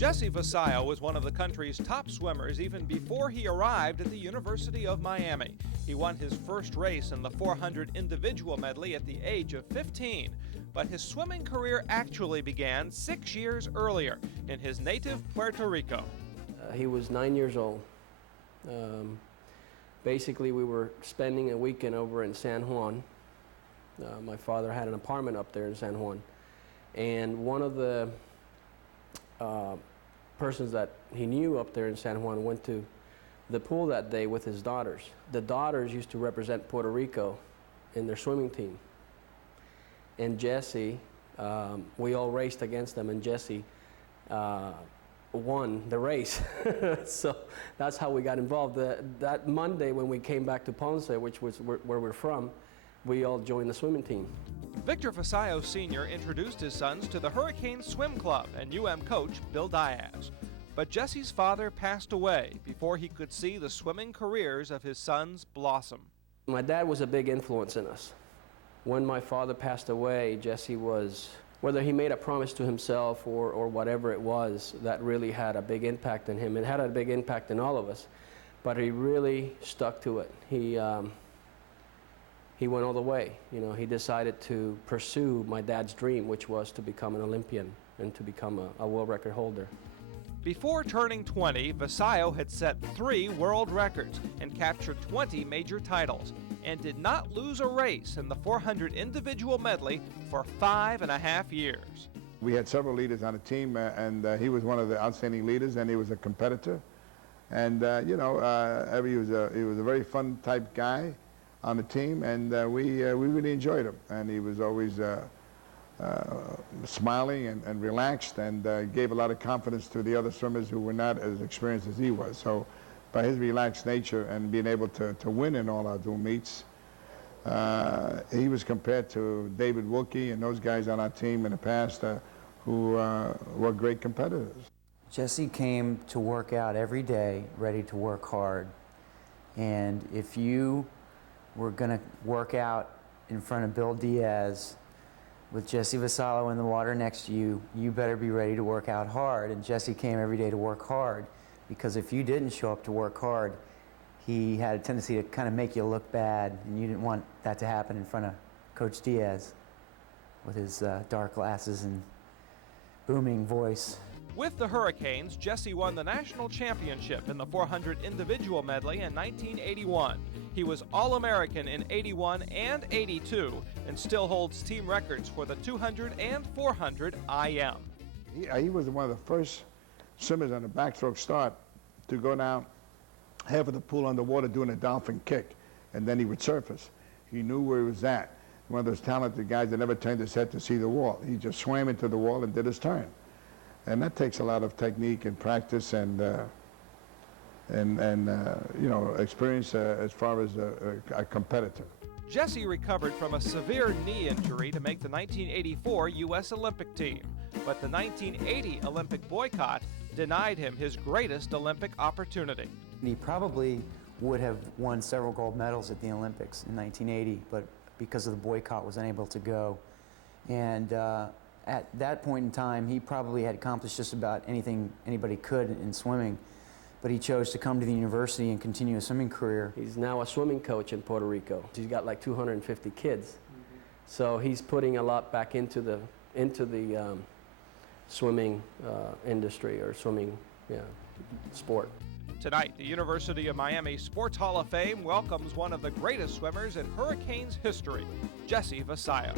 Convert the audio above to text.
Jesse Vassallo was one of the country's top swimmers even before he arrived at the University of Miami. He won his first race in the 400 individual medley at the age of 15, but his swimming career actually began 6 years earlier in his native Puerto Rico. He was 9 years old. Basically, we were spending a weekend over in San Juan. My father had an apartment up there in San Juan, and one of the persons that he knew up there in San Juan went to the pool that day with his daughters. The daughters used to represent Puerto Rico in their swimming team. And Jesse, we all raced against them, and Jesse won the race. So that's how we got involved. That Monday when we came back to Ponce, which was where we're from, we all joined the swimming team. Victor Vassallo Sr. introduced his sons to the Hurricanes Swim Club and UM coach Bill Diaz. But Jesse's father passed away before he could see the swimming careers of his sons blossom. My dad was a big influence in us. When my father passed away, Jesse was, whether he made a promise to himself or whatever it was, that really had a big impact on him. It had a big impact on all of us, but he really stuck to it. He went all the way. You know, he decided to pursue my dad's dream, which was to become an Olympian and to become a world record holder. Before turning 20, Vassallo had set 3 world records and captured 20 major titles, and did not lose a race in the 400 individual medley for 5.5 years. We had several leaders on the team, and he was one of the outstanding leaders, and he was a competitor. And he was a very fun type guy on the team, and we really enjoyed him. And he was always smiling and relaxed, and gave a lot of confidence to the other swimmers who were not as experienced as he was. So by his relaxed nature and being able to win in all our dual meets, he was compared to David Wilkie and those guys on our team in the past who were great competitors. Jesse came to work out every day, ready to work hard. And if you were going to work out in front of Bill Diaz with Jesse Vassallo in the water next to you, you better be ready to work out hard. And Jesse came every day to work hard, because if you didn't show up to work hard, he had a tendency to kind of make you look bad, and you didn't want that to happen in front of Coach Diaz with his dark glasses and booming voice. With the Hurricanes, Jesse won the national championship in the 400 individual medley in 1981. He was All-American in 81 and 82 and still holds team records for the 200 and 400 IM. He was one of the first swimmers on the backstroke start to go down half of the pool underwater doing a dolphin kick, and then he would surface. He knew where he was at. One of those talented guys that never turned his head to see the wall. He just swam into the wall and did his turn. And that takes a lot of technique and practice and experience as far as a competitor. Jesse recovered from a severe knee injury to make the 1984 U.S. Olympic team, but the 1980 Olympic boycott denied him his greatest Olympic opportunity. He probably would have won several gold medals at the Olympics in 1980, but because of the boycott was unable to go. And at that point in time, he probably had accomplished just about anything anybody could in swimming, but he chose to come to the university and continue a swimming career. He's now a swimming coach in Puerto Rico. He's got like 250 kids. So he's putting a lot back into the swimming industry, or swimming sport. Tonight, the University of Miami Sports Hall of Fame welcomes one of the greatest swimmers in Hurricanes history, Jesse Vassallo.